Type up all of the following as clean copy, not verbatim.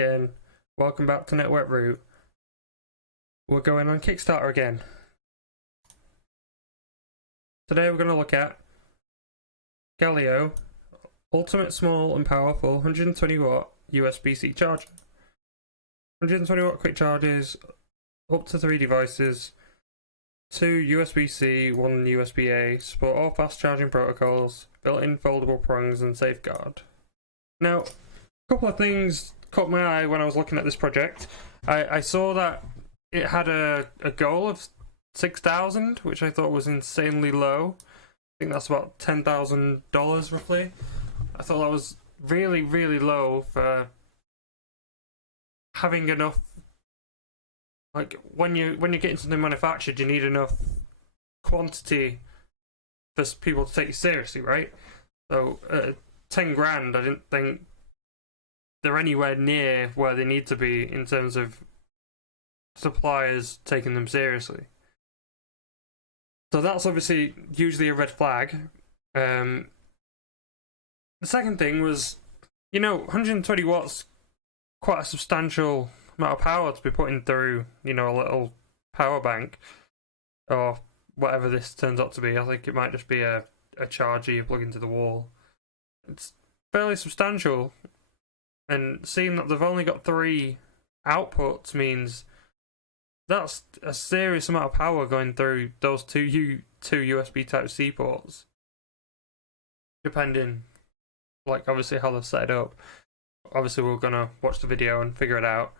again. Welcome back to Network Root. We're going on Kickstarter again. Today we're going to look at Galio, ultimate small and powerful 120 watt USB-C charger. 120 watt quick charges, up to 3 devices, 2 USB-C, 1 USB-A, support all fast charging protocols, built-in foldable prongs and safeguard. Now, a couple of things caught my eye when I was looking at this project. I saw that it had a goal of 6,000, which I thought was insanely low. I think that's about $10,000 roughly. I thought that was really, really low for having enough. Like when you're getting something manufactured, you need enough quantity for people to take you seriously, right? So 10 grand, I didn't think they're anywhere near where they need to be in terms of suppliers taking them seriously. So that's obviously usually a red flag. The second thing was, 120 watts, quite a substantial amount of power to be putting through, a little power bank, or whatever this turns out to be. I think it might just be a charger you plug into the wall. It's fairly substantial, and seeing that they've only got 3 outputs means that's a serious amount of power going through those two USB Type-C ports. Depending, obviously how they're set it up. Obviously we're gonna watch the video and figure it out.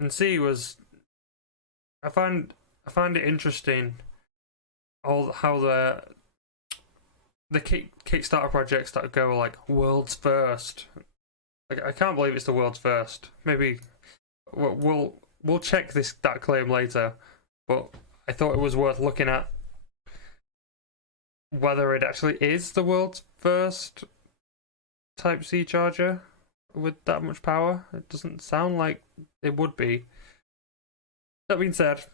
And I find it interesting how the Kickstarter projects that go world's first. I can't believe it's the world's first. Maybe we'll check that claim later, but I thought it was worth looking at whether it actually is the world's first Type-C charger with that much power. It doesn't sound like it would be. That being said,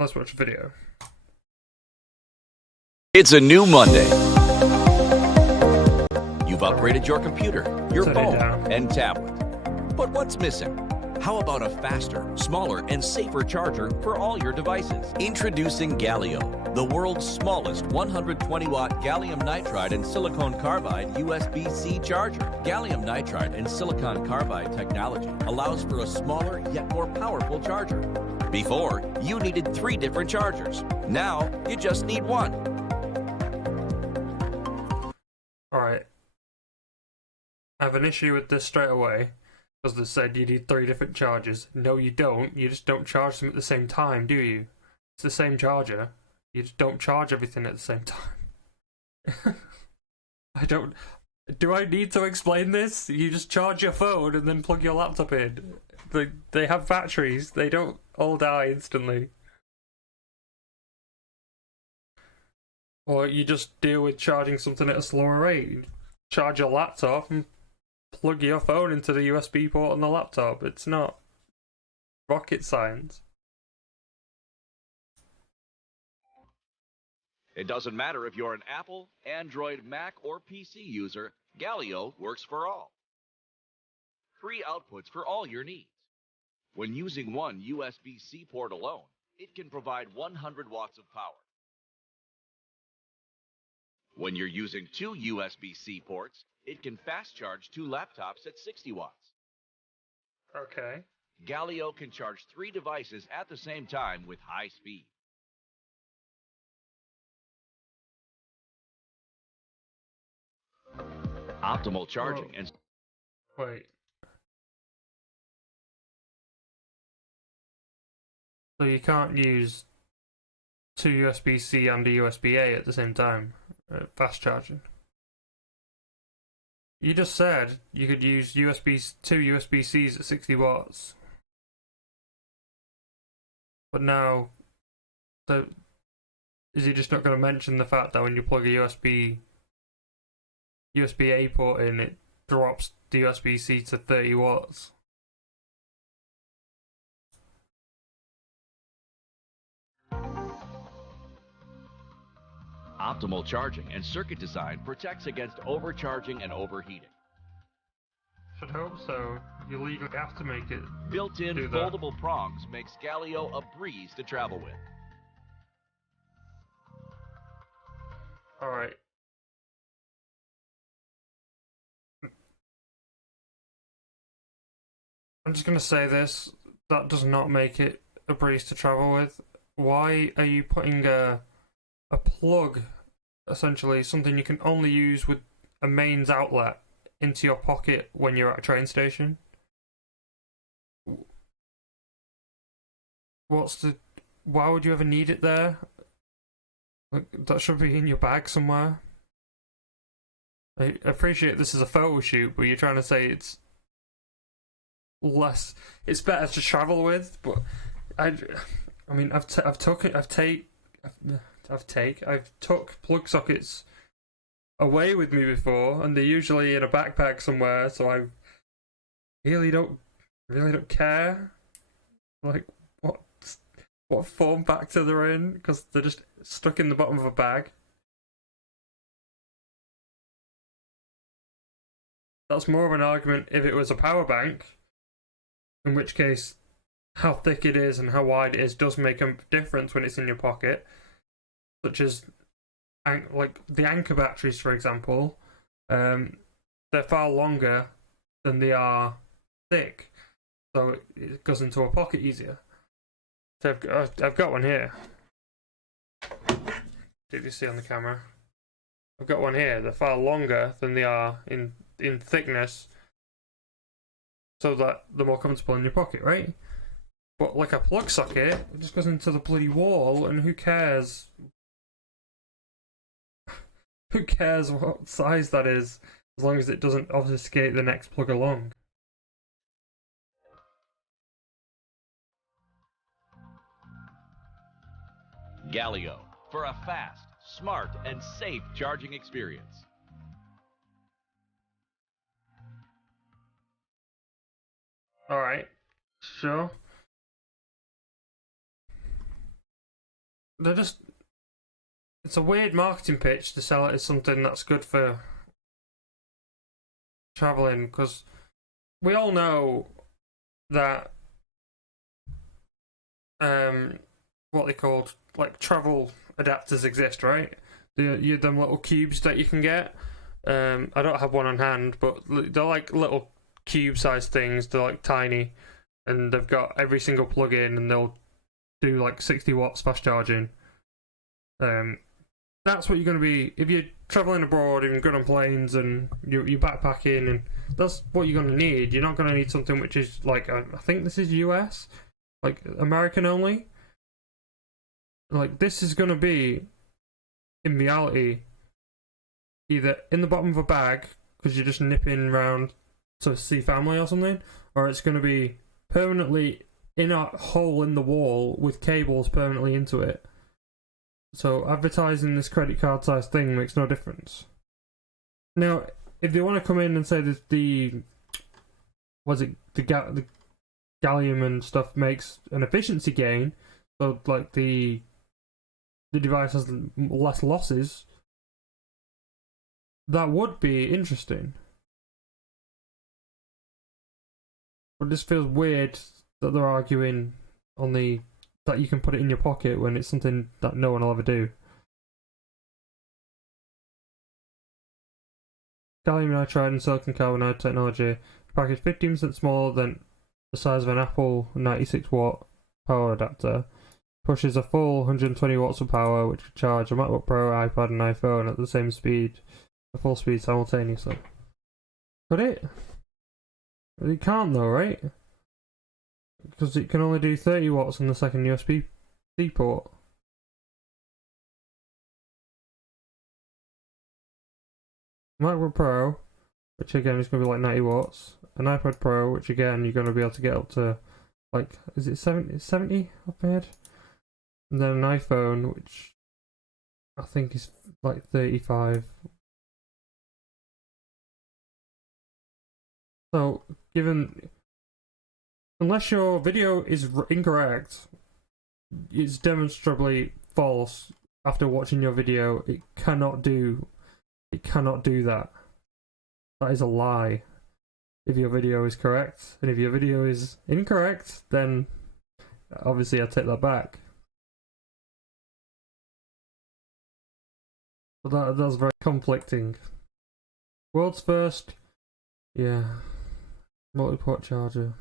let's watch the video. It's a new Monday. You've upgraded your computer, your phone, and tablet. But what's missing? How about a faster, smaller, and safer charger for all your devices? Introducing Galio, the world's smallest 120-watt gallium nitride and silicon carbide USB-C charger. Gallium nitride and silicon carbide technology allows for a smaller yet more powerful charger. Before, you needed 3 different chargers. Now, you just need 1. Alright. I have an issue with this straight away. Because they said you need 3 different chargers. No, you don't. You just don't charge them at the same time, do you? It's the same charger. You just don't charge everything at the same time. Do I need to explain this? You just charge your phone and then plug your laptop in. They have batteries. They don't all die instantly. Or you just deal with charging something at a slower rate. You charge your laptop and plug your phone into the USB port on the laptop. It's not rocket science. It doesn't matter if you're an Apple, Android, Mac, or PC user, Galio works for all. 3 outputs for all your needs. When using one USB-C port alone, it can provide 100 watts of power. When you're using 2 USB-C ports, it can fast charge 2 laptops at 60 watts. Okay. Galio can charge 3 devices at the same time with high speed. Optimal charging and... Wait. So you can't use 2 USB-C and a USB-A at the same time? Fast charging? You just said you could use 2 USB-Cs at 60 watts. But now, so is he just not going to mention the fact that when you plug a USB-A port in, it drops the USB-C to 30 watts? Optimal charging and circuit design protects against overcharging and overheating. I'd hope so. You legally have to make it. Built-in foldable prongs makes Galio a breeze to travel with. Alright. I'm just gonna say this. That does not make it a breeze to travel with. Why are you putting a plug, essentially something you can only use with a mains outlet, into your pocket when you're at a train station? Why would you ever need it there? Like, that should be in your bag somewhere. I appreciate this is a photo shoot, but you're trying to say it's better to travel with, but I've took plug sockets away with me before, and they're usually in a backpack somewhere, so I really don't care like what form factor they're in, because they're just stuck in the bottom of a bag. That's more of an argument if it was a power bank, in which case how thick it is and how wide it is does make a difference when it's in your pocket, such as like the Anchor batteries, for example. They're far longer than they are thick, so it goes into a pocket easier. So I've got one here. Did you see on the camera? I've got one here. They're far longer than they are in thickness, so that they're more comfortable in your pocket, right? But like a plug socket, it just goes into the bloody wall, and who cares? Who cares what size that is, as long as it doesn't obfuscate the next plug along. Galio, for a fast, smart, and safe charging experience. Alright, sure. It's a weird marketing pitch to sell it as something that's good for traveling, because we all know that what they called like travel adapters exist, right? Them little cubes that you can get. I don't have one on hand, but they're like little cube-sized things. They're like tiny, and they've got every single plug-in, and they'll do like 60 watts fast charging. That's what you're going to be if you're traveling abroad and going on planes and you're backpacking, and that's what you're going to need. You're not going to need something which is like I think this is US, like American only. Like, this is going to be, in reality, either in the bottom of a bag because you're just nipping around to see family or something, or it's going to be permanently in a hole in the wall with cables permanently into it. So advertising this credit card size thing makes no difference. Now, if they want to come in and say that the gallium and stuff makes an efficiency gain, so like the device has less losses, that would be interesting. But it just feels weird that they're arguing on that you can put it in your pocket when it's something that no one will ever do. Gallium nitride and silicon carbide technology, package 15% smaller than the size of an Apple 96 watt power adapter, pushes a full 120 watts of power, which could charge a MacBook Pro, iPad, and iPhone at the same speed, the full speed simultaneously. Could it? It can't though, right? Because it can only do 30 watts on the second USB-C port. MacBook Pro, which again is going to be like 90 watts. An iPad Pro, which again you're going to be able to get up to, like, is it 70 up ahead? And then an iPhone, which I think is like 35. So, unless your video is incorrect, it's demonstrably false. After watching your video, it cannot do that. That is a lie. if your video is correct, and if your video is incorrect, then obviously I take that back. But that's very conflicting. World's first, yeah, multi-port charger.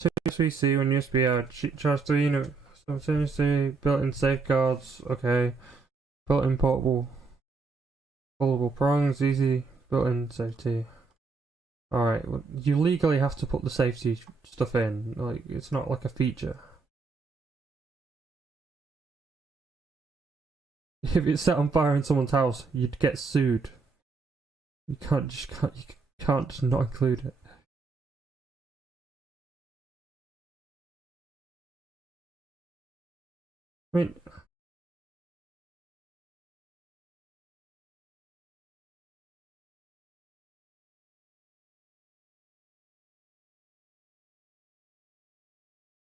2 USB-C, 1 USB out, charge 3 unit, simultaneously, built-in safeguards, okay, built-in portable, foldable prongs, easy, built-in safety. Alright, well, you legally have to put the safety stuff in, like, it's not like a feature. If it's set on fire in someone's house, you'd get sued. You can't just not include it. I mean,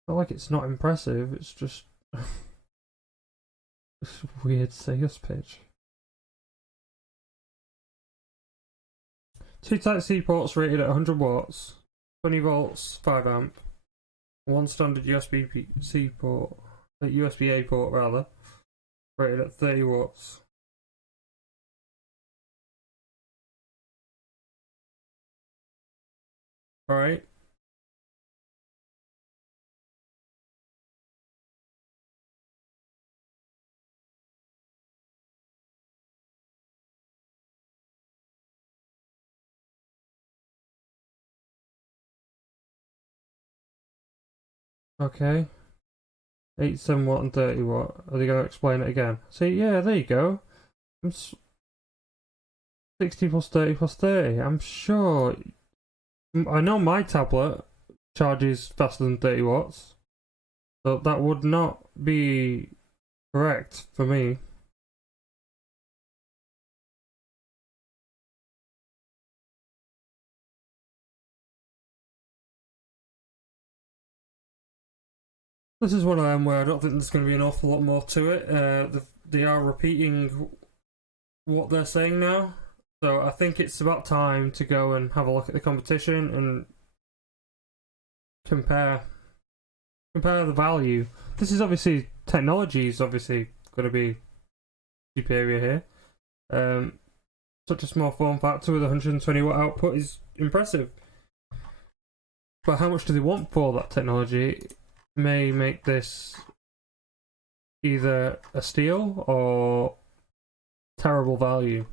not like it's not impressive, it's just it's a weird sales pitch. 2 Type-C ports rated at 100 watts, 20 volts, 5 amp, 1 standard USB-C port, USB-A port rather, rated at 30 watts. Alright. Okay. 87 watt and 30 watt. Are they going to explain it again? See, yeah, there you go. 60 plus 30 plus 30. I'm sure. I know my tablet charges faster than 30 watts. So that would not be correct for me. This is one I am where I don't think there's going to be an awful lot more to it. They are repeating what they're saying now. So I think it's about time to go and have a look at the competition and compare the value. This is obviously, technology is obviously going to be superior here. Such a small form factor with 120 watt output is impressive. But how much do they want for that technology may make this either a steal or terrible value.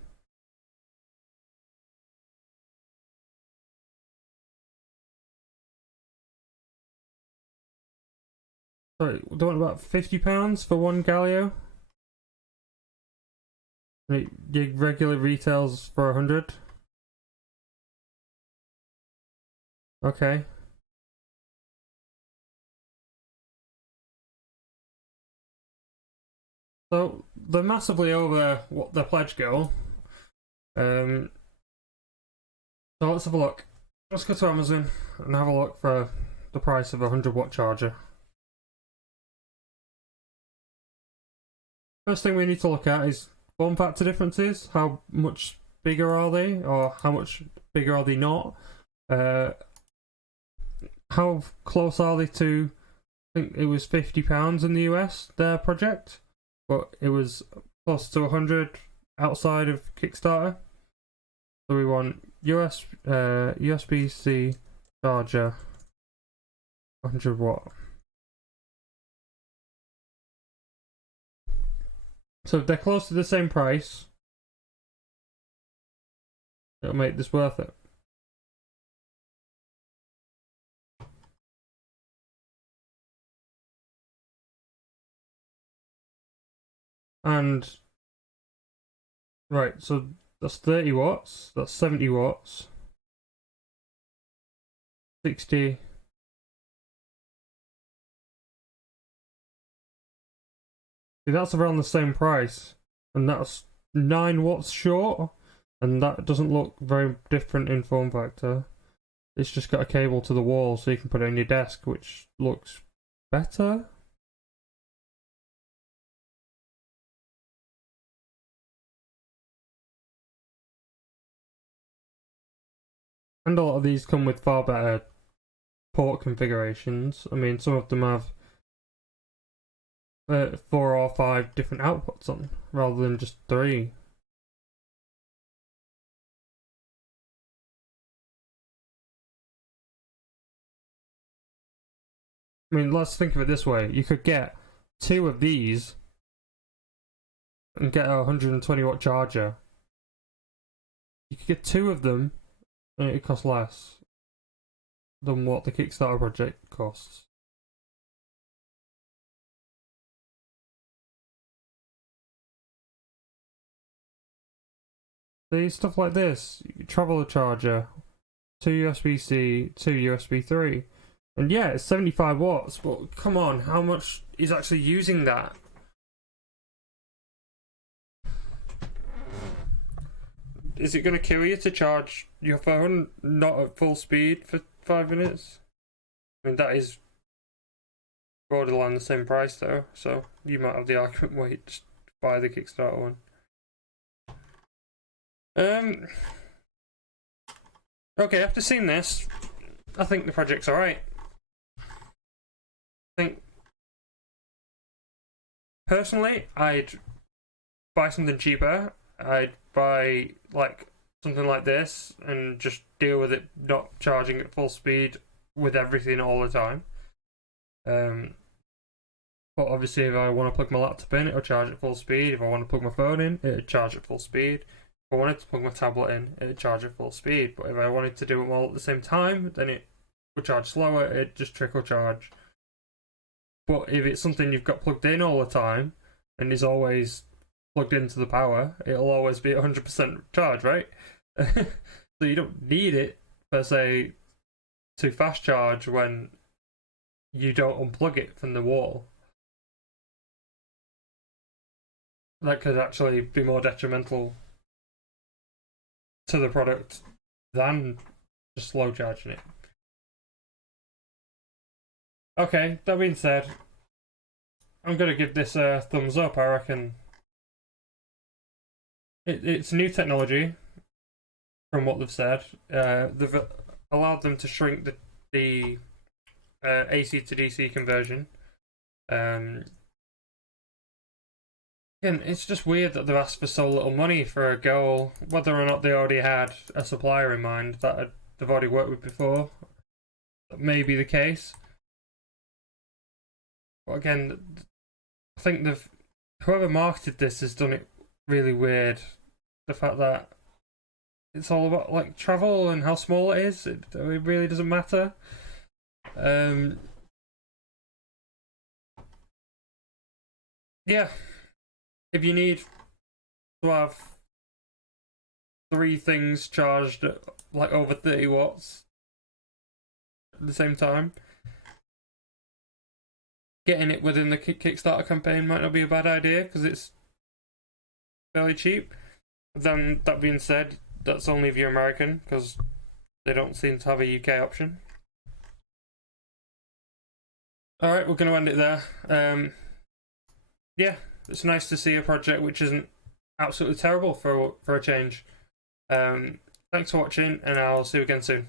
Sorry, they want about £50 for one Galio? Your regular retails for 100? Okay. So they're massively over what their pledge goal. So let's have a look. Let's go to Amazon and have a look for the price of a 100 watt charger. First thing we need to look at is form factor differences. How much bigger are they, or how much bigger are they not? How close are they to? I think it was £50 in the US, their project, but it was close to 100 outside of Kickstarter. So we want USB-C charger, 100 watt. So if they're close to the same price, it'll make this worth it. And right, so that's 30 watts, that's 70 watts, 60. See, that's around the same price, and that's 9 watts short, and that doesn't look very different in form factor. It's just got a cable to the wall so you can put it on your desk, which looks better. And a lot of these come with far better port configurations. I mean, some of them have 4 or 5 different outputs on, rather than just 3. I mean, let's think of it this way. You could get 2 of these and get a 120-watt charger. You could get 2 of them and it costs less than what the Kickstarter project costs. See, stuff like this. Traveler charger, 2 USB-C, 2 USB 3. And yeah, it's 75 watts, but come on, how much is actually using that? Is it going to kill you to charge your phone not at full speed for 5 minutes? I mean, that is borderline the same price though, so you might have the argument, wait, just buy the Kickstarter one. Okay, after seeing this, I think the project's alright. I think, personally, I'd buy something cheaper. I'd buy like something like this and just deal with it not charging at full speed with everything all the time. But obviously if I want to plug my laptop in, it'll charge at full speed. If I want to plug my phone in, it'll charge at full speed. If I wanted to plug my tablet in, it'll charge at full speed. But if I wanted to do them all at the same time, then it would charge slower, it'd just trickle charge. But if it's something you've got plugged in all the time and is always plugged into the power, it'll always be 100% charge, right? So you don't need it per se to fast charge when you don't unplug it from the wall. That could actually be more detrimental to the product than just slow charging it. Okay, that being said, I'm going to give this a thumbs up. I reckon it's new technology, from what they've said. They've allowed them to shrink the AC to DC conversion. Again, it's just weird that they've asked for so little money for a goal, whether or not they already had a supplier in mind that they've already worked with before. That may be the case. But again, I think whoever marketed this has done it really weird. The fact that it's all about like travel and how small it is, it really doesn't matter. Yeah, if you need to have 3 things charged at like over 30 watts at the same time, getting it within the Kickstarter campaign might not be a bad idea because it's fairly cheap. Then, that being said, that's only if you're American because they don't seem to have a UK option. Alright, we're going to end it there. Yeah, it's nice to see a project which isn't absolutely terrible for a change. Thanks for watching, and I'll see you again soon.